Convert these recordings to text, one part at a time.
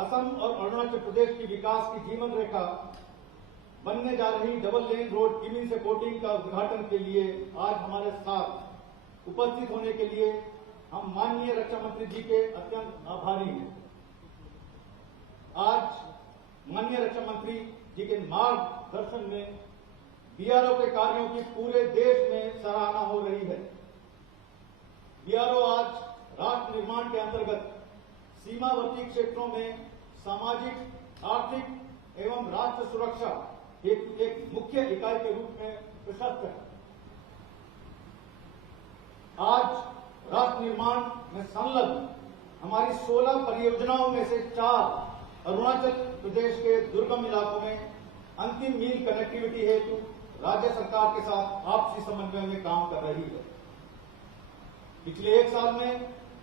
असम और अरुणाचल प्रदेश की विकास की जीवन रेखा बनने जा रही डबल लेन रोड किमी से कोटिंग का उद्घाटन के लिए आज हमारे साथ उपस्थित होने के लिए हम माननीय रक्षा मंत्री जी के अत्यंत आभारी हैं। आज माननीय रक्षा मंत्री जी के मार्गदर्शन में बीआरओ के कार्यों की पूरे देश में सराहना हो रही है। बीआरओ आज राष्ट्र निर्माण के अंतर्गत सीमावर्ती क्षेत्रों में सामाजिक, आर्थिक एवं राष्ट्र सुरक्षा एक मुख्य इकाई के रूप में प्रशस्त है। आज राष्ट्र निर्माण में संलग्न हमारी 16 परियोजनाओं में से 4 अरुणाचल प्रदेश के दुर्गम इलाकों में अंतिम मील कनेक्टिविटी हेतु राज्य सरकार के साथ आपसी समन्वय में काम कर रही है। पिछले एक साल में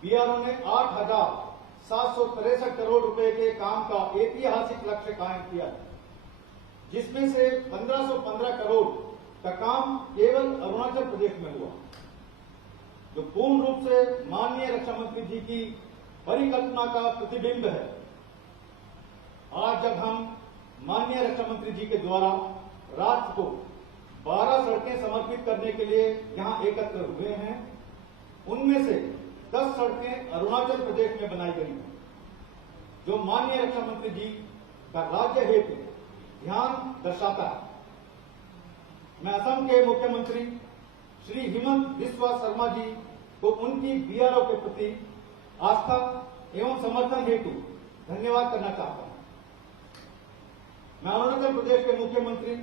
बीआरओ ने 8,763 करोड़ रुपए के काम का ऐतिहासिक लक्ष्य कायम किया है, जिसमें से 1,515 करोड़ का काम केवल अरुणाचल प्रदेश में हुआ, जो पूर्ण रूप से माननीय रक्षा मंत्री जी की परिकल्पना का प्रतिबिंब है। आज जब हम माननीय रक्षा मंत्री जी के द्वारा राष्ट्र को 12 सड़कें समर्पित करने के लिए यहां एकत्र हुए हैं, उनमें से 10 सड़कें अरुणाचल प्रदेश में बनाई गई हैं, जो माननीय रक्षा मंत्री जी का राज्य हेतु ध्यान दर्शाता है। मैं असम के मुख्यमंत्री श्री हिमंत बिस्वा शर्मा जी को उनकी बीआरओ के प्रति आस्था एवं समर्थन हेतु धन्यवाद करना चाहता हूं। मैं अरुणाचल प्रदेश के मुख्यमंत्री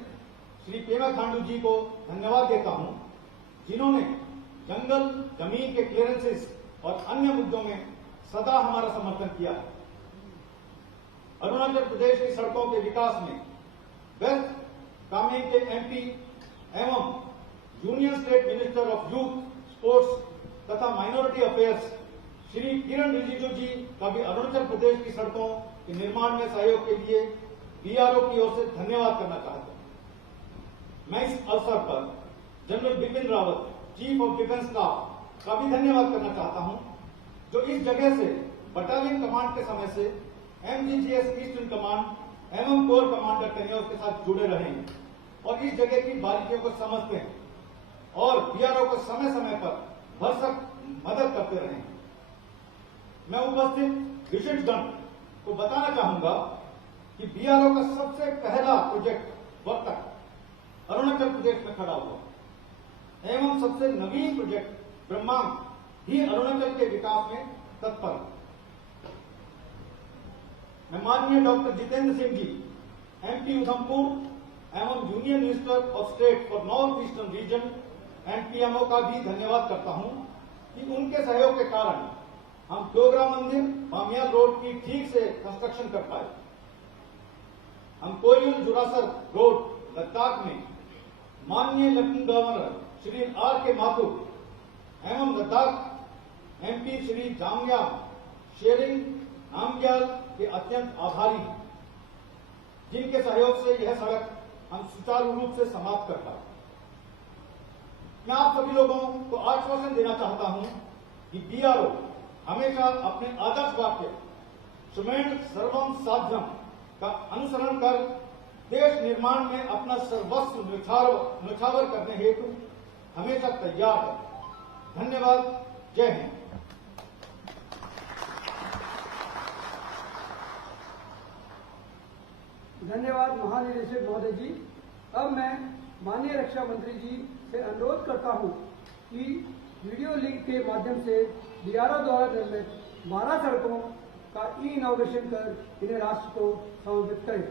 श्री पेमा खांडू जी को धन्यवाद देता हूं, जिन्होंने जंगल जमीन के क्लियरेंसेस और अन्य मुद्दों में सदा हमारा समर्थन किया है। अरुणाचल प्रदेश की सड़कों के विकास में वेस्ट कामेंग के एमपी एवं union state minister of youth, sports तथा माइनॉरिटी अफेयर्स श्री किरण रिजिजू जी का भी अरुणाचल प्रदेश की सड़कों के निर्माण में सहयोग के लिए बीआरओ की ओर से धन्यवाद करना चाहता हूं। मैं इस अवसर पर general Bipin Rawat, chief of defence staff का भी धन्यवाद करना चाहता हूं, जो इस जगह से बटालियन कमांड के समय से एमजीजीएस ईस्टर्न कमांड एवं कोर कमांडर टेन्योर के साथ जुड़े रहे हैं और इस जगह की बारीकियों को समझते हैं और बीआरओ को समय समय पर भरसक मदद करते रहे हैं। मैं उपस्थित विशिष्टगण को बताना चाहूंगा कि बीआरओ का सबसे पहला प्रोजेक्ट वर्तक अरुणाचल प्रदेश में खड़ा हुआ एवं सबसे नवीन प्रोजेक्ट ब्रह्मांड भी अरुणाचल के विकास में तत्पर है। मैं माननीय डॉक्टर जितेंद्र सिंह जी, एमपी उधमपुर एवं union minister of state for north eastern region and PMO का भी धन्यवाद करता हूं कि उनके सहयोग के कारण हम डोगरा मंदिर बामियाल रोड की ठीक से कंस्ट्रक्शन कर पाए। हम कोयल जुरासर रोड लद्दाख में माननीय लेफ्टिनेंट गवर्नर श्री आर के माथुर एवं लद्दाख एमपी श्री जांग्या शेरिंग नामग्याल के अत्यंत आभारी हैं, जिनके सहयोग से यह सड़क हम सुचारू रूप से समाप्त कर पाए। मैं आप सभी लोगों को आश्वासन देना चाहता हूं कि बीआरओ हमेशा अपने आदर्श वाक्य सुमेध सर्वम साध्यम का अनुसरण कर देश निर्माण में अपना सर्वस्व न्यौछावर करने हेतु हमेशा तैयार है। धन्यवाद। जय हिंद। धन्यवाद महानिदेशक महोदय जी। अब मैं माननीय रक्षा मंत्री जी से अनुरोध करता हूं कि वीडियो लिंक के माध्यम से बीआरओ द्वारा निर्मित 12 सड़कों का इनॉग्रेशन कर इन्हें राष्ट्र को समर्पित करें।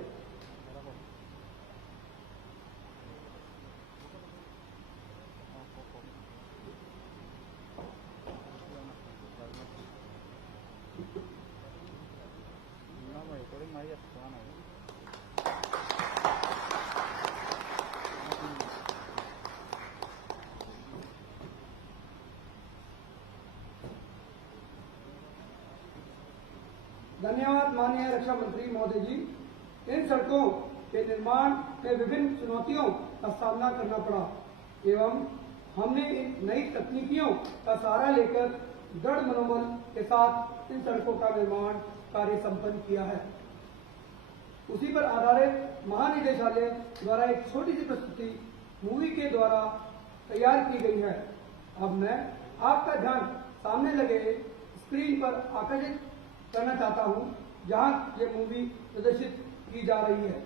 धन्यवाद माननीय रक्षा मंत्री महोदय जी। इन सड़कों के निर्माण में विभिन्न चुनौतियों का सामना करना पड़ा एवं हमने नई तकनीकियों का सहारा लेकर दृढ़ मनोबल के साथ इन सड़कों का निर्माण कार्य संपन्न किया है। उसी पर आधारित महानिदेशालय द्वारा एक छोटी सी प्रस्तुति मूवी के द्वारा तैयार की गई है। अब मैं आपका ध्यान सामने लगे स्क्रीन पर आकर्षित करना चाहता हूं, जहां ये मूवी प्रदर्शित की जा रही है।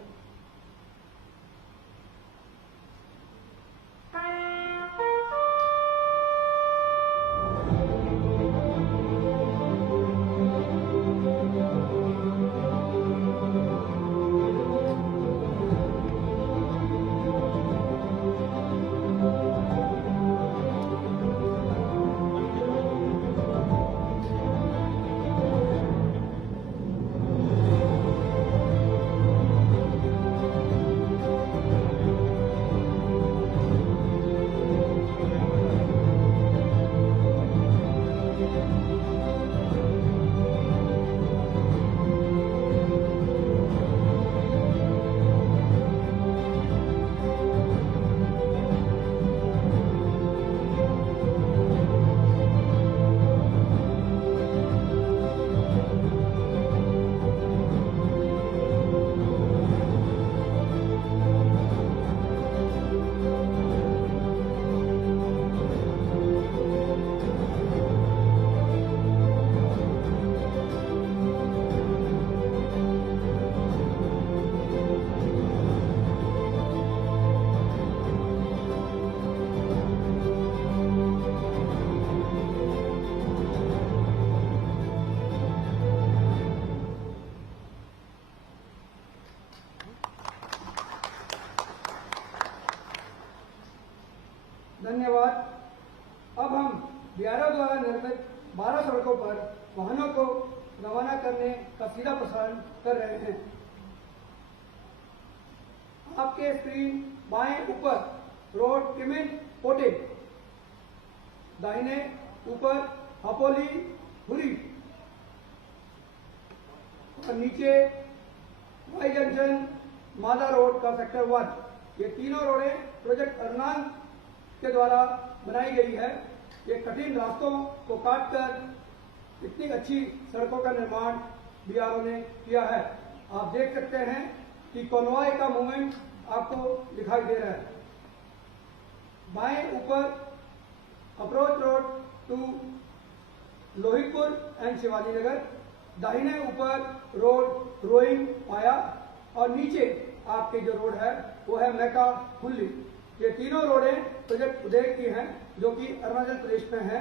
धन्यवाद। अब हम बीआरओ द्वारा निर्मित 12 सड़कों पर वाहनों को रवाना करने का सीधा प्रसारण कर रहे हैं। आपके स्क्रीन बाएं ऊपर रोड किमिन पोटे, दाहिने ऊपर हपोली हुरी और नीचे वाई जंक्शन मादा रोड का सेक्टर 1। ये तीनों रोडें प्रोजेक्ट अर्नांग के द्वारा बनाई गई है। ये कठिन रास्तों को काटकर इतनी अच्छी सड़कों का निर्माण बीआरओ ने किया है। आप देख सकते हैं कि कॉन्वॉय का मूवमेंट आपको दिखाई दे रहा है। बाएं ऊपर approach road to Lohitpur and Shivaji Nagar, दाहिने ऊपर रोड रोइंग पाया और नीचे आपके जो रोड है वो है मैका हुल्ली। ये तीनों रोडें प्रोजेक्ट उदय की हैं, जो कि अरुणाचल प्रदेश में हैं।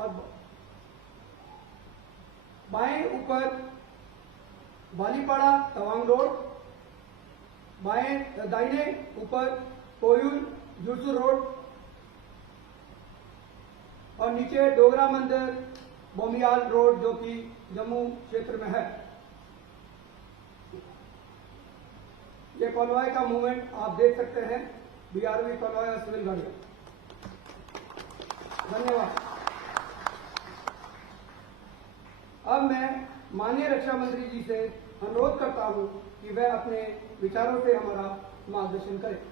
अब बाएं ऊपर बालीपाड़ा तवांग रोड, दाहिने ऊपर कोयूल जुरसू रोड और नीचे डोगरा मंदिर बोमियाल रोड, जो कि जम्मू क्षेत्र में है। ये कॉन्वॉय का मूवमेंट आप देख सकते हैं, बीआरओ कॉन्वॉय और सिविल गाड़ियां। धन्यवाद। अब मैं माननीय रक्षा मंत्री जी से अनुरोध करता हूं कि वह अपने विचारों से हमारा मार्गदर्शन करें।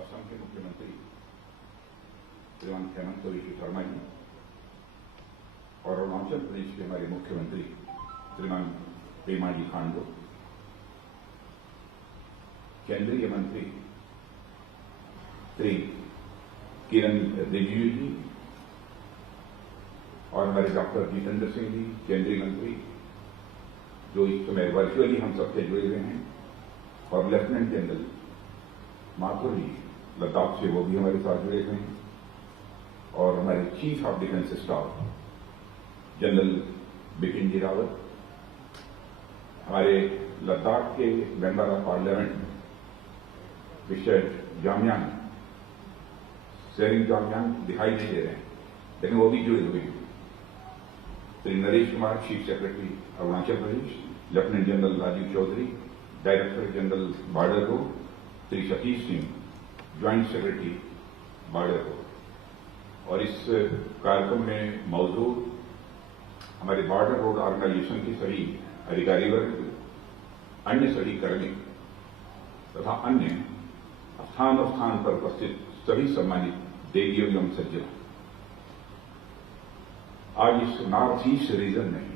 असम के मुख्यमंत्री श्रीमान हेमंत बिश्व शर्मा जी और अरुणाचल प्रदेश के हमारे मुख्यमंत्री श्रीमान पेमा जी खांडू, केंद्रीय मंत्री श्री किरण रिजिजू जी और हमारे डॉक्टर जितेंद्र सिंह जी, केंद्रीय मंत्री, जो इस समय वर्चुअली हम सबसे जुड़े हुए हैं, और लेफ्टिनेंट जनरल माथुर जी लद्दाख से, वो भी हमारे साथ जुड़े हुए हैं, और हमारे chief of defence staff general Bipin ji Rawat, हमारे लद्दाख के member of parliament mister Jamyang, Tsering Jamyang दिखाई नहीं दे रहे हैं लेकिन वो भी जुड़े हुए हैं, Shri Naresh Kumar, chief secretary Arunachal Pradesh, lieutenant general Rajiv Chaudhary, director general border road, Shri Satish Singh, joint secretary border road. और इस कार्यक्रम में मौजूद हमारे बॉर्डर रोड ऑर्गेनाइजेशन के सभी अधिकारी वर्ग, अन्य सभी कर्मी तथा अन्य स्थान पर उपस्थित सभी सम्मानित देवियों एवं सज्जन, आज इस नॉर्थ ईस्ट रीजन में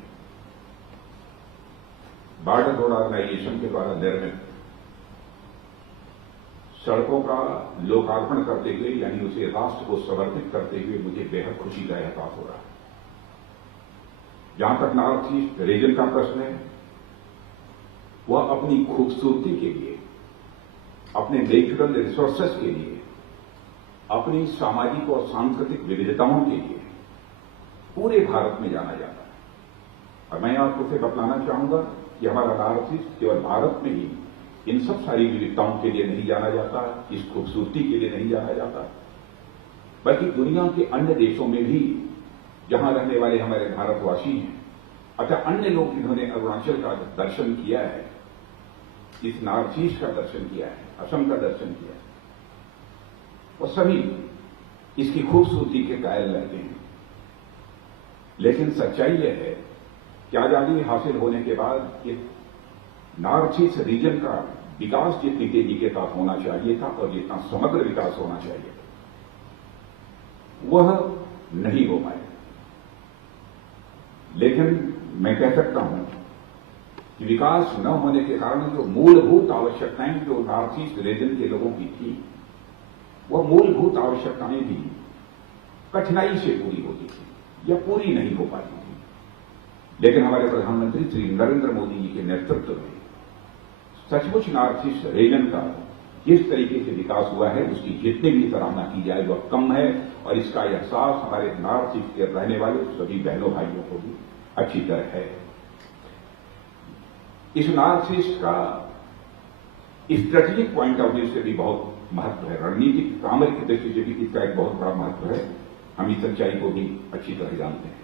बॉर्डर रोड ऑर्गेनाइजेशन के द्वारा निर्मित सड़कों का लोकार्पण करते हुए, यानी उसे राष्ट्र को समर्पित करते हुए मुझे बेहद खुशी का एहसास हो रहा है। जहां तक नॉर्थ ईस्ट रीजन का प्रश्न है, वह अपनी खूबसूरती के लिए, अपने नेचुरल रिसोर्सेस के लिए, अपनी सामाजिक और सांस्कृतिक विविधताओं के लिए पूरे भारत में जाना जाता है। और मैं आपको से बतलाना चाहूंगा कि हमारा नॉर्थ ईस्ट केवल भारत में ही इन सब सारी विविधताओं के लिए नहीं जाना जाता, इस खूबसूरती के लिए नहीं जाना जाता, बल्कि दुनिया के अन्य देशों में भी जहां रहने वाले हमारे भारतवासी हैं, अतः अन्य लोग जिन्होंने अरुणाचल का दर्शन किया है, इस नॉर्थ ईस्ट का दर्शन किया है, असम का दर्शन किया है, वो सभी इसकी खूबसूरती के कायल रहते हैं। लेकिन सच्चाई यह है कि आजादी हासिल होने के बाद इस नॉर्थ ईस्ट रीजन का विकास जितनी तेजी के साथ होना चाहिए था और जितना समग्र विकास होना चाहिए था, वह नहीं हो पाया। लेकिन मैं कह सकता हूं कि विकास न होने के कारण जो मूलभूत आवश्यकताएं जो नॉर्थ ईस्ट रीजन के लोगों की थी, वह मूलभूत आवश्यकताएं भी कठिनाई से पूरी होती थी या पूरी नहीं हो पाती थी। लेकिन हमारे प्रधानमंत्री श्री नरेंद्र मोदी जी के नेतृत्व में सचमुच नॉर्थ ईस्ट रीजन का जिस तरीके से विकास हुआ है, उसकी जितनी भी सराहना की जाए वह कम है। और इसका एहसास हमारे नॉर्थ ईस्ट के रहने वाले सभी बहनों भाइयों को भी अच्छी तरह है। इस नॉर्थ ईस्ट का स्ट्रेटेजिक पॉइंट ऑफ व्यू से भी बहुत महत्व है, रणनीतिक सामरिक की दृष्टि से भी इसका एक बहुत बड़ा महत्व है। हम इस सच्चाई को भी अच्छी तरह जानते हैं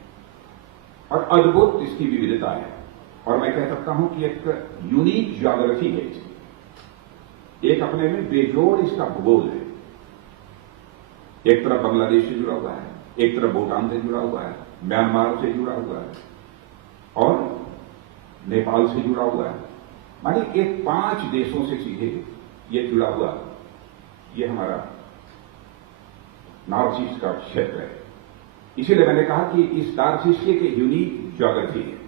और अद्भुत इसकी विविधता है। और मैं कह सकता हूं कि एक यूनिक ज्योग्राफी है इसकी, एक अपने में बेजोड़ इसका भूगोल है। एक तरफ बांग्लादेश से जुड़ा हुआ है, एक तरफ भूटान से जुड़ा हुआ है, म्यांमार से जुड़ा हुआ है और नेपाल से जुड़ा हुआ है। माने एक 5 देशों से सीधे ये जुड़ा हुआ ये हमारा नॉर्थ ईस्ट का क्षेत्र है। इसीलिए मैंने कहा कि इस नॉर्थ ईस्ट की एक यूनिक ज्योग्राफी है।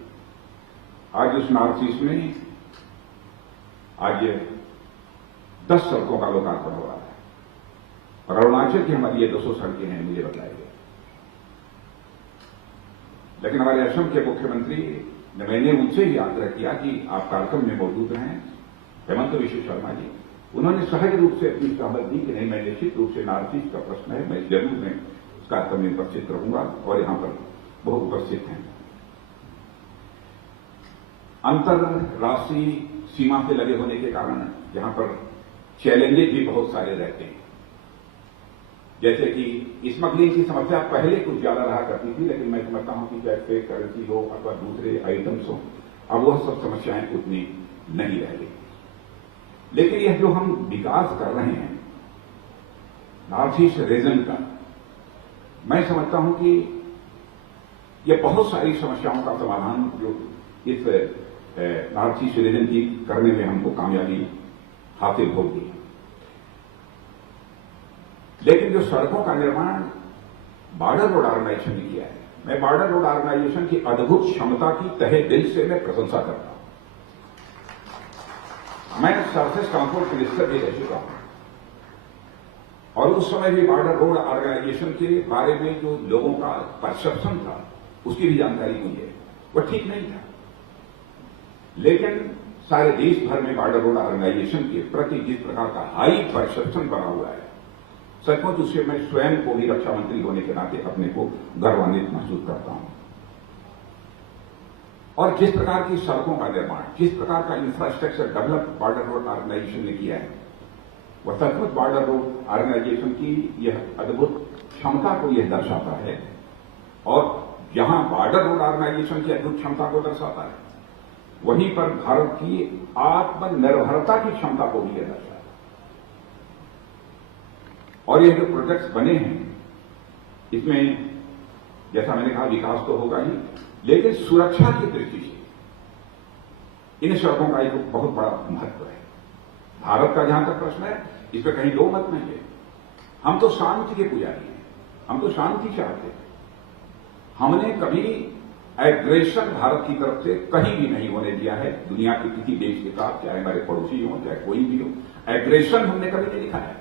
आज उस नॉर्थ ईस्ट में आज 10 सड़कों का लोकार्पण हो रहा है और अरुणाचल की हमारी ये 200 सड़कें हैं, मुझे बताया गया। लेकिन हमारे असम के मुख्यमंत्री ने, मैंने उनसे ही आग्रह किया कि आप कार्यक्रम में मौजूद रहें, हेमंत विश्व शर्मा जी, उन्होंने सहज रूप से अपनी सहमत दी कि नहीं, मैं निश्चित रूप से नॉर्थ ईस्ट का प्रश्न है, मैं जरूर मैं इस कार्यक्रम में उपस्थित रहूंगा। और यहां पर बहुत उपस्थित हैं। अंतरराष्ट्रीय सीमा से लगे होने के कारण यहां पर चैलेंजेस भी बहुत सारे रहते हैं। जैसे कि स्मगलिंग की समस्या पहले कुछ ज्यादा रहा करती थी, लेकिन मैं समझता हूं कि चाहे फेक करेंसी हो अथवा दूसरे आइटम्स हो, अब वह सब समस्याएं उतनी नहीं रह गई। लेकिन यह जो हम विकास कर रहे हैं नॉर्थ ईस्ट रीजन का, मैं समझता हूं कि यह बहुत सारी समस्याओं का समाधान जो इस नॉर्थ ईस्ट रीजन की करने में हमको कामयाबी हासिल होगी। लेकिन जो सड़कों का निर्माण बॉर्डर रोड ऑर्गेनाइजेशन ने किया है, मैं बॉर्डर रोड ऑर्गेनाइजेशन की अद्भुत क्षमता की तहे दिल से मैं प्रशंसा करता हूं। मैं सरफेस ट्रांसपोर्ट मिनिस्टर भी रह चुका हूं और उस समय भी बॉर्डर रोड ऑर्गेनाइजेशन के बारे में जो लोगों का परसेप्शन था, उसकी भी जानकारी मुझे है, वह ठीक नहीं था। लेकिन सारे देश भर में बॉर्डर रोड ऑर्गेनाइजेशन के प्रति जिस प्रकार का हाई परसेप्शन बना हुआ है, सचमुच उससे मैं स्वयं को भी रक्षा मंत्री होने के नाते अपने को गौरवान्वित महसूस करता हूं। और जिस प्रकार की सड़कों का निर्माण, जिस प्रकार का infrastructure develop border road organisation ने किया है, वह सचमुच बॉर्डर रोड ऑर्गेनाइजेशन की यह अद्भुत क्षमता को यह दर्शाता है और यहां बॉर्डर रोड ऑर्गेनाइजेशन की अद्भुत क्षमता को दर्शाता है। वहीं पर भारत की आत्मनिर्भरता की क्षमता को भी दर्शाता है। और ये जो प्रोजेक्ट्स बने हैं, इसमें जैसा मैंने कहा विकास तो होगा ही, लेकिन सुरक्षा की दृष्टि से इन सड़कों का एक बहुत बड़ा महत्व है। भारत का जहां तक प्रश्न है, इस पर कहीं दो मत नहीं है। हम तो शांति के पुजारी हैं, हम तो शांति चाहते हैं। हमने कभी एग्रेशन भारत की तरफ से कहीं भी नहीं होने दिया है दुनिया के किसी देश के साथ, चाहे हमारे पड़ोसी हो चाहे कोई भी हो। एग्रेशन हमने कभी नहीं दिखाया।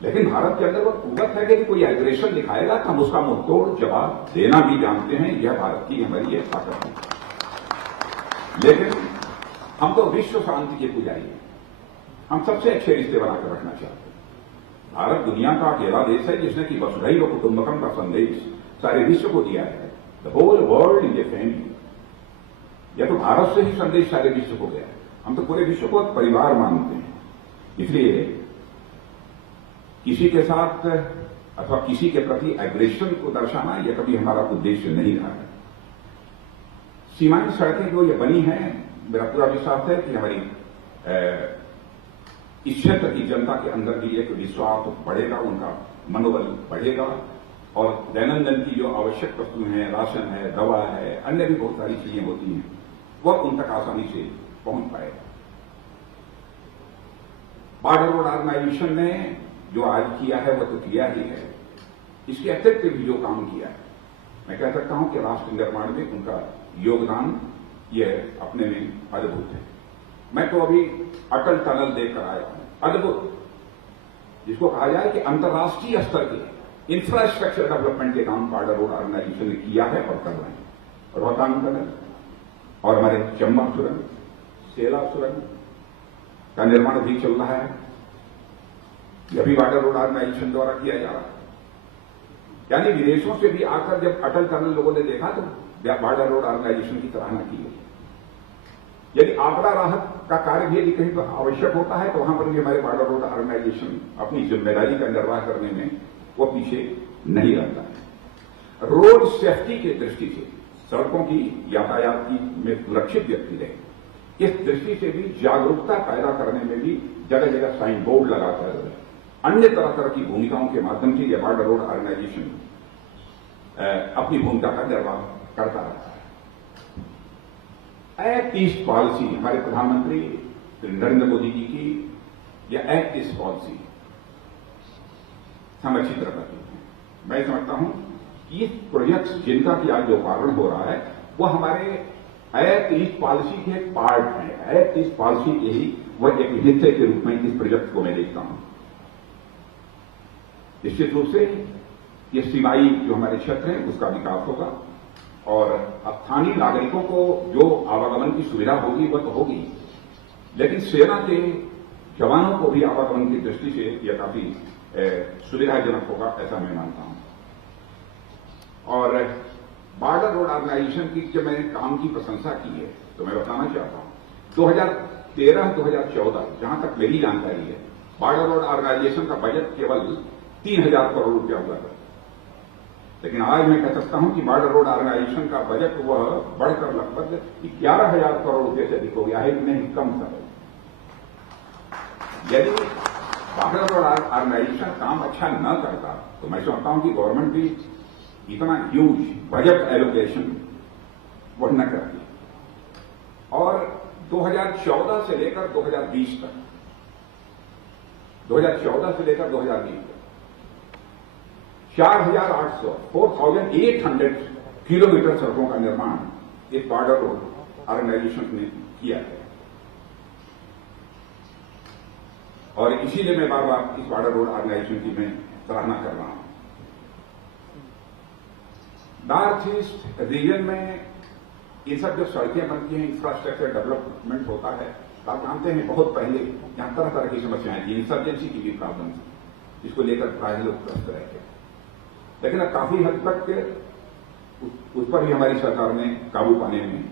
लेकिन भारत के अंदर वो कुवत है कि कोई एग्रेशन दिखाएगा तो हम उसका मुंहतोड़ जवाब देना भी जानते हैं। यह भारत की हमारी एक ताकत है। लेकिन हम तो विश्व शांति के पुजारी हैं। हम सबसे अच्छे रिश्ते बनाकर रखना चाहते हैं। भारत दुनिया का अकेला देश है जिसने कि वसुधैव कुटुंबकम का संदेश सारे विश्व को दिया है। The whole world is a family. यह तो भारत से ही संदेश सारे विश्व को गया है। हम तो पूरे विश्व को परिवार मानते हैं। इसलिए किसी के साथ अथवा किसी के प्रति एग्रेशन को दर्शाना यह कभी हमारा उद्देश्य नहीं रहा है। सीमांत सड़कें जो ये बनी हैं, मेरा पूरा विश्वास है कि हमारी इस क्षेत्र की जनता के अंदर भी एक विश्वास बढ़ेगा, उनका मनोबल बढ़ेगा और दैनंदिन की जो आवश्यक वस्तुएं हैं, राशन है, दवा है, अन्य भी बहुत सारी चीजें होती हैं, वह उन तक आसानी से पहुंच पाएगा। बॉर्डर रोड ऑर्गेनाइजेशन ने जो आज किया है वह तो किया ही है। इसके अतिरिक्त भी जो काम किया है, मैं कह सकता हूं कि राष्ट्र निर्माण में उनका योगदान यह अपने में अद्भुत है। मैं तो अभी अटल टनल देखकर आया हूं, अद्भुत, जिसको कहा जाए कि अंतर्राष्ट्रीय स्तर के इंफ्रास्ट्रक्चर डेवलपमेंट के काम बॉर्डर रोड ऑर्गेनाइजेशन ने किया है और कर रहे हैं। रोहतांग टनल और हमारे चंबा सुरंग, सेला सुरंग का निर्माण भी चल रहा है। यह भी बॉर्डर रोड ऑर्गेनाइजेशन द्वारा किया जा रहा है। यानी विदेशों से भी आकर जब अटल टनल लोगों ने देखा तो बॉर्डर रोड ऑर्गेनाइजेशन की सराहना की गई। यदि आपदा राहत का कार्य भी यदि कहीं पर आवश्यक होता है तो वहां पर भी हमारे बॉर्डर रोड ऑर्गेनाइजेशन अपनी जिम्मेदारी का निर्वाह करने में वो पीछे नहीं रहता है। रोड सेफ्टी की दृष्टि से सड़कों की यातायात की में सुरक्षित व्यक्ति रहे, इस दृष्टि से भी जागरूकता पैदा करने में भी जगह जगह साइन बोर्ड लगाकर अन्य तरह तरह की भूमिकाओं के माध्यम से यह बॉर्डर रोड ऑर्गेनाइजेशन अपनी भूमिका का निर्वाह करता रहता है। एक्ट ईस्ट पॉलिसी हमारे प्रधानमंत्री नरेंद्र मोदी जी की यह एक्ट ईस्ट पॉलिसी हम अच्छी तरह करते हैं। मैं समझता हूं कि ये प्रोजेक्ट्स जिनका कि आज जो कारण हो रहा है वह हमारे एक्ट ईस्ट पॉलिसी के एक पार्ट है। एक्ट ईस्ट पॉलिसी के ही वह एक हिस्से के रूप में इस प्रोजेक्ट को मैं देखता हूं। निश्चित रूप से ये सीमाई जो हमारे क्षेत्र है उसका विकास होगा और स्थानीय नागरिकों को जो आवागमन की सुविधा होगी वह तो होगी, लेकिन सेना के जवानों को भी आवागमन की दृष्टि से यह काफी सुविधाजनक होगा, ऐसा मैं मानता हूं। और बॉर्डर रोड ऑर्गेनाइजेशन की जब मैंने काम की प्रशंसा की है तो मैं बताना चाहता हूं 2013-2014 जहां तक मेरी जानकारी है बॉर्डर रोड ऑर्गेनाइजेशन का बजट केवल 3,000 करोड़ रुपया हुआ था। लेकिन आज मैं कह सकता हूं कि बॉर्डर रोड ऑर्गेनाइजेशन का बजट वह बढ़कर लगभग 11,000 करोड़ रुपये से अधिक हो गया है, नहीं कम था। यदि बॉर्डर रोड ऑर्गेनाइजेशन काम अच्छा न करता तो मैं समझता हूं कि गवर्नमेंट भी इतना ह्यूज बजट एलोकेशन वह न करती। और 2014 से लेकर 2020 तक 2014 से लेकर 2020 तक 4,800 किलोमीटर सड़कों का निर्माण इस बॉर्डर रोड ऑर्गेनाइजेशन ने किया है। और इसीलिए मैं बार बार इस बॉर्डर रोड ऑर्गेनाइजेशन की मैं सराहना कर रहा हूं। नॉर्थ ईस्ट रीजन में ये सब जो सड़कें बनती हैं, इंफ्रास्ट्रक्चर डेवलपमेंट होता है, आप जानते हैं बहुत पहले यहां तरह तरह की समस्याएं थी, इंसर्जेंसी की भी प्रॉब्लम थी, जिसको लेकर प्राय लोग त्रस्त रहे थे। लेकिन अब काफी हद तक उस पर भी हमारी सरकार ने काबू पाने में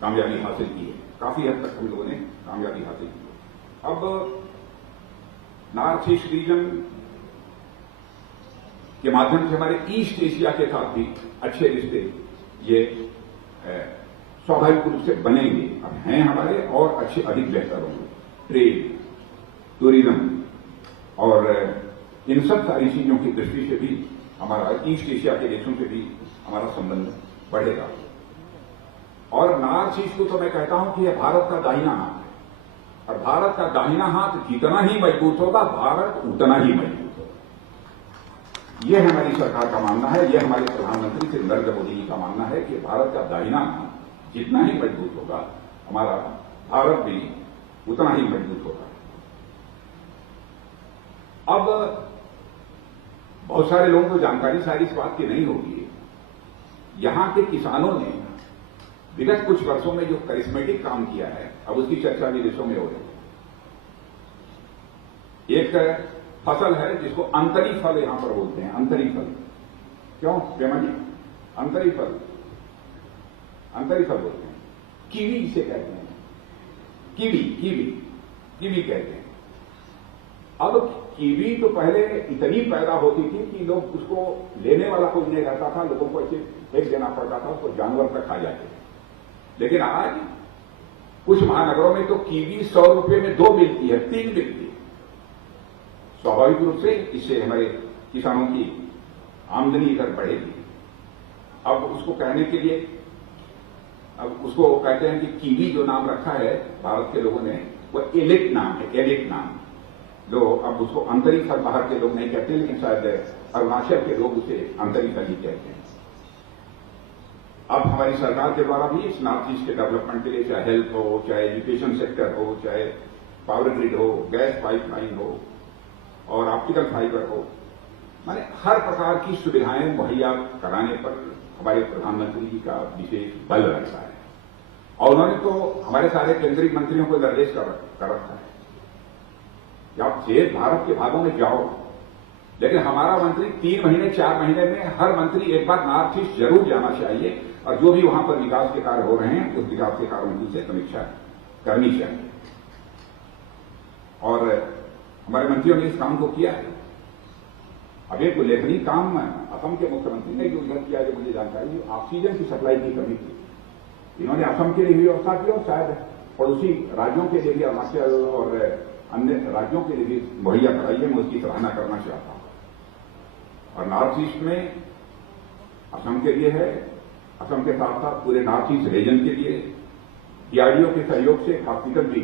कामयाबी हासिल की है। काफी हद तक हम लोगों ने कामयाबी हासिल की है। अब नॉर्थ ईस्ट रीजन के माध्यम से हमारे ईस्ट एशिया के साथ भी अच्छे रिश्ते ये स्वाभाविक रूप से बनेंगे, अब हैं हमारे और अच्छे अधिक बेहतर होंगे। ट्रेड, टूरिज्म और इन सब सारी चीजों की दृष्टि से भी हमारा ईस्ट एशिया के देशों से भी हमारा संबंध बढ़ेगा। और नॉर्थ ईस्ट को तो मैं कहता हूं कि यह भारत का दाहिना हाथ है, और भारत का दाहिना हाथ जितना ही मजबूत होगा, भारत उतना ही मजबूत होगा। यह हमारी सरकार का मानना है, यह हमारे प्रधानमंत्री श्री नरेंद्र मोदी जी का मानना है कि भारत का दाहिना हाथ जितना ही मजबूत होगा, हमारा भारत भी उतना ही मजबूत होगा। अब बहुत सारे लोगों को जानकारी सारी इस बात की नहीं होगी, यहां के किसानों ने विगत कुछ वर्षों में जो करिश्मेटिक काम किया है, अब उसकी चर्चा विदेशों में हो रही है। एक फसल है जिसको अंतरी फल यहां पर बोलते हैं, अंतरी फल। क्यों प्रेमा जी? अंतरी फल बोलते हैं, कीवी इसे कहते हैं, कीवी कहते हैं। अब कीवी तो पहले इतनी पैदा होती थी कि लोग उसको लेने वाला कोई नहीं रहता था, लोगों को ऐसे फेंक देना पड़ता था, उसको जानवर तक खा जाते थे। लेकिन आज कुछ महानगरों में तो कीवी 100 रुपए में 2 मिलती है, 3 मिलती है। स्वाभाविक रूप से इससे हमारे किसानों की आमदनी इधर बढ़ेगी। अब उसको कहने के लिए, अब उसको कहते हैं कि कीवी जो नाम रखा है भारत के लोगों ने, वो एलिट नाम है, एलिट नाम। जो अब उसको अंतरी फल बाहर के लोग नहीं कहते, लेकिन शायद अरुणाचल के लोग उसे अंतरी फल ही कहते हैं। अब हमारी सरकार के द्वारा भी इस नॉर्थ ईस्ट के डेवलपमेंट के लिए, चाहे हेल्थ हो, चाहे एजुकेशन सेक्टर हो, चाहे पावर ग्रिड हो, गैस पाइपलाइन हो और ऑप्टिकल फाइबर हो, माने हर प्रकार की सुविधाएं मुहैया कराने पर हमारे प्रधानमंत्री जी का विशेष बल रहता है। और उन्होंने तो हमारे सारे केंद्रीय मंत्रियों को निर्देश कर रखा है कि आप शेष भारत के भागों में जाओ, लेकिन हमारा मंत्री 3 महीने 4 महीने में हर मंत्री एक बार नॉर्थ ईस्ट जरूर जाना चाहिए, और जो भी वहां पर विकास के कार्य हो रहे हैं उस विकास के कार्यों की से समीक्षा करनी चाहिए। और हमारे मंत्रियों ने इस काम को किया है। अब एक उल्लेखनीय काम असम के मुख्यमंत्री ने जो इधर किया, जो मुझे जानकारी, ऑक्सीजन की सप्लाई की कमी थी, इन्होंने असम के लिए भी व्यवस्था की और शायद पड़ोसी राज्यों के लिए भी, अरुणाचल और अन्य राज्यों के लिए भी मुहैया कराई है। मैं उसकी सराहना करना चाहता हूं। और नॉर्थ ईस्ट में असम के लिए है, असम के साथ साथ पूरे नॉर्थ ईस्ट रीजन के लिए डीआरडीओ के सहयोग से हॉस्पिटल भी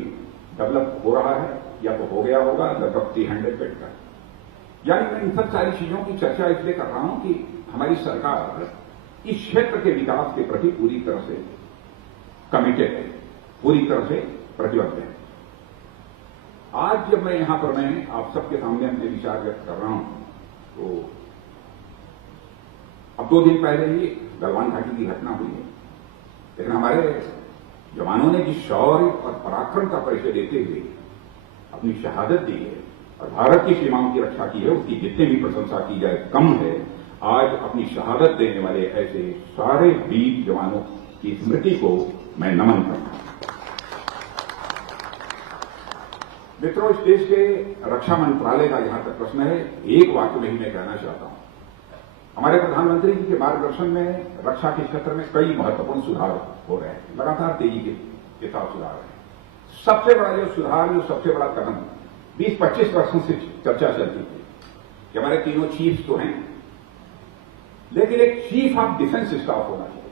डेवलप हो रहा है, या तो हो गया होगा, लगभग 300 बेड का। यानी मैं इन सब सारी चीजों की चर्चा इसलिए कर रहा हूं कि हमारी सरकार इस क्षेत्र के विकास के प्रति पूरी तरह से कमिटेड है, पूरी तरह से प्रतिबद्ध है। आज जब मैं यहां पर मैं आप सबके सामने अपने विचार व्यक्त कर रहा हूं, तो अब 2 दिन पहले ही गलवान घाटी की घटना हुई है, लेकिन हमारे जवानों ने जिस शौर्य और पराक्रम का परिचय देते हुए अपनी शहादत दी है और भारत की सीमाओं की रक्षा की है, उसकी जितनी भी प्रशंसा की जाए कम है। आज अपनी शहादत देने वाले ऐसे सारे वीर जवानों की स्मृति को मैं नमन करता हूं। मित्रों, इस देश के रक्षा मंत्रालय का जहां तक प्रश्न है, एक वाक्य में ही मैं कहना चाहता हूं। हमारे प्रधानमंत्री जी के मार्गदर्शन में रक्षा के क्षेत्र में कई महत्वपूर्ण सुधार हो रहे हैं, लगातार तेजी के साथ सुधार है। सबसे बड़ा जो सुधार, जो सबसे बड़ा कदम 20-25 वर्षों से चर्चा चलती थी कि हमारे तीनों चीफ्स तो हैं, लेकिन एक चीफ ऑफ डिफेंस स्टाफ होना चाहिए।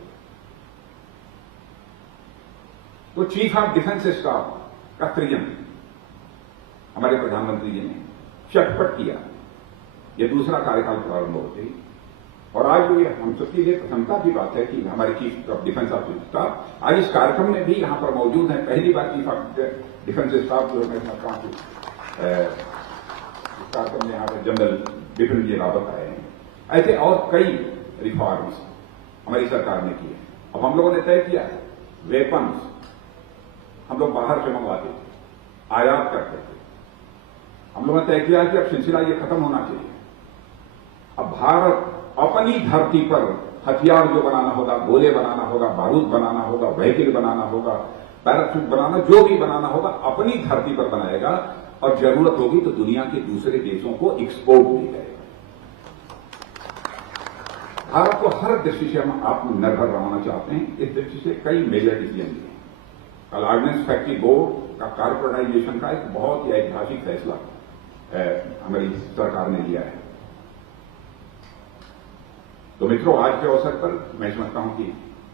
तो चीफ ऑफ डिफेंस स्टाफ का सृजन हमारे प्रधानमंत्री जी ने चटपट किया। यह दूसरा कार्यकाल प्रारंभ होते ही, और आज जो ये हम सबके लिए प्रसन्नता की बात है कि हमारे chief of defence of staff आज इस कार्यक्रम में भी यहां पर मौजूद हैं। पहली बार चीफ ऑफ डिफेंस स्टाफ जो मैं समझता हूं इस कार्यक्रम में यहां पर जनरल बिपिन जी रावत आए हैं। ऐसे और कई रिफॉर्म्स हमारी सरकार ने किए। अब हम लोगों ने तय किया वेपन्स हम लोग बाहर से मंगवाते थे, आयात करते थे। हम लोगों ने तय किया कि अब सिलसिला ये खत्म होना चाहिए। अब भारत अपनी धरती पर हथियार जो बनाना होगा, गोले बनाना होगा, बारूद बनाना होगा, व्हीकल बनाना होगा, पैराशूट बनाना, जो भी बनाना होगा अपनी धरती पर बनाएगा, और जरूरत होगी तो दुनिया के दूसरे देशों को एक्सपोर्ट भी करेगा। भारत को हर दृष्टि से हम आत्मनिर्भर बनाना चाहते हैं। इस दृष्टि से कई मेजर डिसीजन लिए। कल ऑर्डिनेंस फैक्ट्री बोर्ड का कॉर्पोरेटाइजेशन का एक बहुत ही ऐतिहासिक फैसला हमारी सरकार ने लिया है। तो मित्रों, आज के अवसर पर मैं समझता हूं कि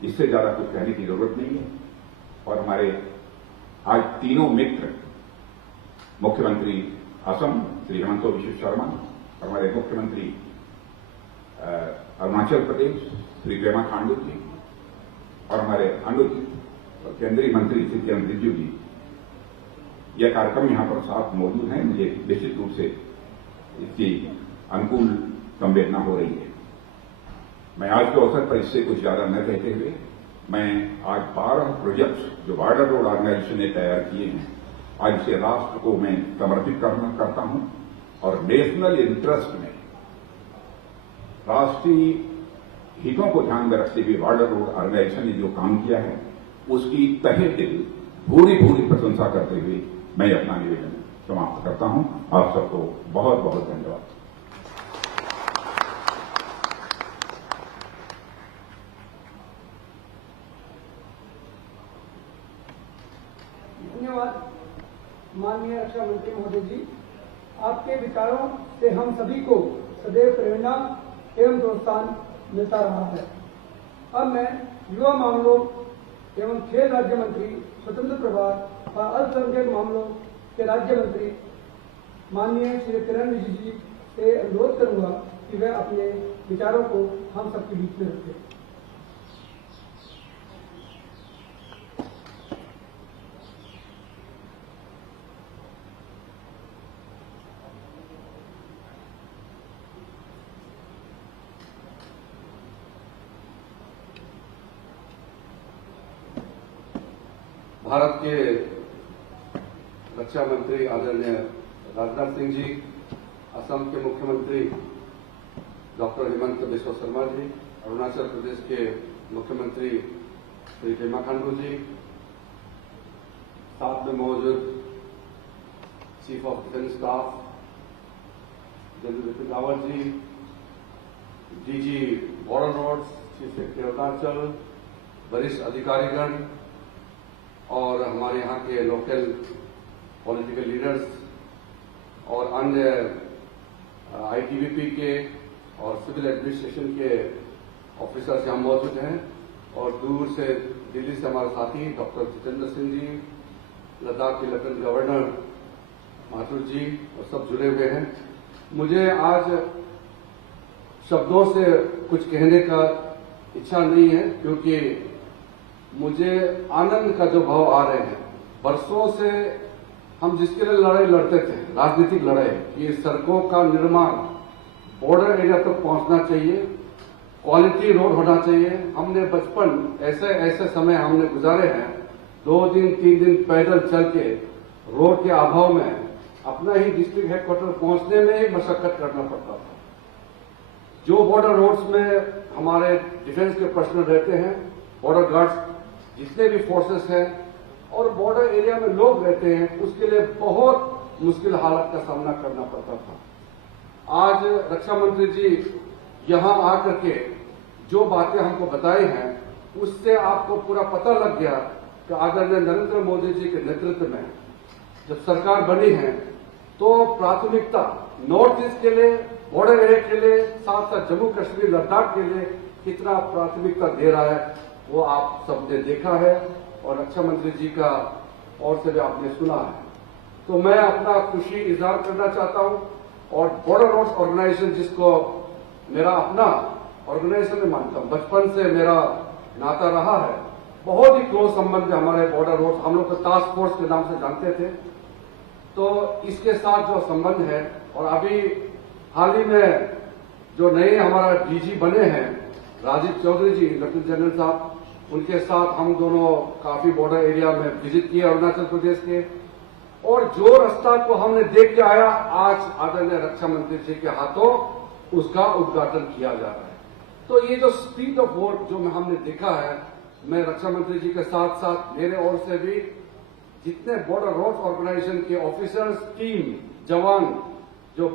इससे ज्यादा कुछ कहने की जरूरत नहीं है। और हमारे आज तीनों मित्र, मुख्यमंत्री असम श्री हिमंत बिश्व शर्मा, और हमारे मुख्यमंत्री अरुणाचल प्रदेश श्री पेमा खांडू जी, और हमारे केंद्रीय मंत्री श्री किरण रिजिजू जी, यह कार्यक्रम यहां पर साथ मौजूद हैं। मुझे निश्चित रूप से इसकी अनुकूल संवेदना हो रही है। मैं आज के अवसर पर इससे कुछ ज्यादा न कहते हुए, मैं आज 12 प्रोजेक्ट्स जो बॉर्डर रोड ऑर्गेनाइजेशन ने तैयार किए हैं, आज इसे राष्ट्र को मैं समर्पित करता हूं। और नेशनल इंटरेस्ट में राष्ट्रीय हितों को ध्यान में रखते हुए बॉर्डर रोड ऑर्गेनाइजेशन ने जो काम किया है, उसकी तहे दिल भूरी प्रशंसा करते हुए मैं अपना निवेदन समाप्त करता हूं। आप सबको बहुत बहुत धन्यवाद। धन्यवाद माननीय रक्षा मंत्री महोदय जी। आपके विचारों से हम सभी को सदैव प्रेरणा एवं प्रोत्साहन मिलता रहा है। अब मैं युवा मामलों एवं खेल राज्य मंत्री, स्वतंत्र प्रभार और अल्पसंख्यक मामलों के राज्य मंत्री माननीय श्री किरण रिजिजू जी से अनुरोध करूंगा कि वे अपने विचारों को हम सबके बीच में रखें। भारत के रक्षा मंत्री आदरणीय राजनाथ सिंह जी, असम के मुख्यमंत्री डॉक्टर हिमंत बिश्व शर्मा जी, अरुणाचल प्रदेश के मुख्यमंत्री श्री पेमा खांडू जी, साथ में मौजूद chief of defence staff general Bipin Rawat ji, DG border roads, chief secretary Arunachal, वरिष्ठ अधिकारीगण और हमारे यहाँ के लोकल पॉलिटिकल लीडर्स और अन्य आईटीबीपी के और सिविल एडमिनिस्ट्रेशन के ऑफिसर्स यहाँ मौजूद हैं, और दूर से दिल्ली से हमारे साथी डॉक्टर जितेंद्र सिंह जी, लद्दाख के लेफ्टिनेंट गवर्नर माथुर जी, और सब जुड़े हुए हैं। मुझे आज शब्दों से कुछ कहने का इच्छा नहीं है, क्योंकि मुझे आनंद का जो भाव आ रहे हैं। बरसों से हम जिसके लिए लड़ाई लड़ते थे, राजनीतिक लड़ाई, कि सड़कों का निर्माण बॉर्डर एरिया तक पहुंचना चाहिए, क्वालिटी रोड होना चाहिए। हमने बचपन ऐसे समय हमने गुजारे हैं, 2 दिन 3 दिन पैदल चल के रोड के अभाव में अपना ही डिस्ट्रिक्ट हेडक्वार्टर पहुंचने में ही मशक्कत करना पड़ता था। जो बॉर्डर रोड्स में हमारे डिफेंस के पर्सनल रहते हैं, बॉर्डर गार्ड्स जितने भी फोर्सेस हैं और बॉर्डर एरिया में लोग रहते हैं, उसके लिए बहुत मुश्किल हालत का सामना करना पड़ता था। आज रक्षा मंत्री जी यहां आकर के जो बातें हमको बताई हैं, उससे आपको पूरा पता लग गया कि आदरणीय नरेंद्र मोदी जी के नेतृत्व में जब सरकार बनी है, तो प्राथमिकता नॉर्थ ईस्ट के लिए, बॉर्डर एरिया के लिए, साथ साथ जम्मू कश्मीर लद्दाख के लिए कितना प्राथमिकता दे रहा है, वो आप सबने देखा है और रक्षा मंत्री जी का और से भी आपने सुना है। तो मैं अपना खुशी इजहार करना चाहता हूं, और बॉर्डर रोड्स ऑर्गेनाइजेशन, जिसको मेरा अपना ऑर्गेनाइजेशन में मानता हूं, बचपन से मेरा नाता रहा है, बहुत ही क्लोज संबंध है हमारे बॉर्डर रोड्स। हम लोग तो टास्क फोर्स के नाम से जानते थे, तो इसके साथ जो संबंध है, और अभी हाल ही में जो नए हमारा डीजी बने हैं राजीव चौधरी जी, लेफ्टिनेंट जनरल साहब, उनके साथ हम दोनों काफी बॉर्डर एरिया में विजिट किए अरुणाचल प्रदेश के, और जो रास्ता को हमने देख के आया, आज आदरणीय रक्षा मंत्री जी के हाथों उसका उद्घाटन किया जा रहा है। तो ये जो स्पीड ऑफ वर्क जो हमने देखा है, मैं रक्षा मंत्री जी के साथ साथ मेरे ओर से भी जितने बॉर्डर रोड ऑर्गेनाइजेशन के ऑफिसर्स, टीम, जवान जो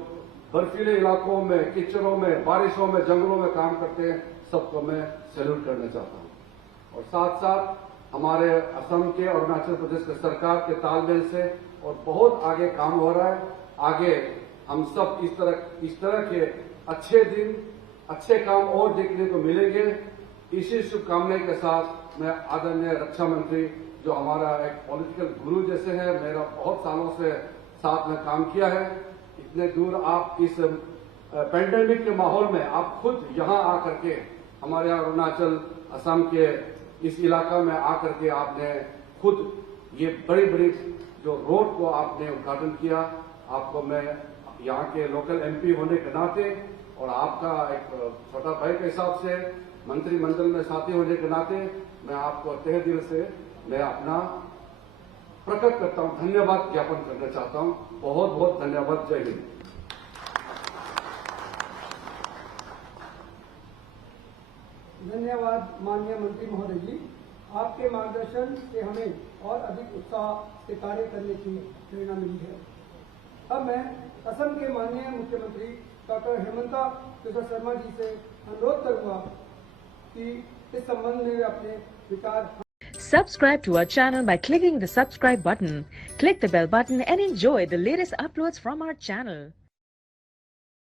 बर्फीले इलाकों में, कीचड़ों में, बारिशों में, जंगलों में काम करते हैं, सबको मैं सैल्यूट करना चाहता हूं। और साथ साथ हमारे असम के और अरुणाचल प्रदेश के सरकार के तालमेल से और बहुत आगे काम हो रहा है। आगे हम सब इस तरह के अच्छे दिन, अच्छे काम और देखने को मिलेंगे। इसी शुभकामना के साथ मैं आदरणीय रक्षा मंत्री, जो हमारा एक पॉलिटिकल गुरु जैसे है, मेरा बहुत सालों से साथ में काम किया है, इतने दूर आप इस पैंडेमिक के माहौल में आप खुद यहां आकर के हमारे यहाँ अरुणाचल, असम के इस इलाका में आकर के आपने खुद ये बड़ी बड़ी जो रोड को आपने उद्घाटन किया। आपको मैं यहाँ के लोकल एमपी होने के नाते और आपका एक छोटा भाई के हिसाब से मंत्रिमंडल में साथी होने के नाते मैं आपको तहे दिल से मैं अपना प्रकट करता हूं, धन्यवाद ज्ञापन करना चाहता हूं। बहुत बहुत धन्यवाद। जय हिंद। धन्यवाद माननीय मंत्री महोदय जी, आपके मार्गदर्शन से हमें और अधिक उत्साह से कार्य करने की प्रेरणा मिली है। अब मैं असम के माननीय मुख्यमंत्री डॉक्टर हेमंता बिस्वा शर्मा जी से अनुरोध करूंगा कि इस संबंध में वे अपने विचार। Subscribe to our channel by clicking the subscribe button. Click the bell button and enjoy the latest uploads from our channel.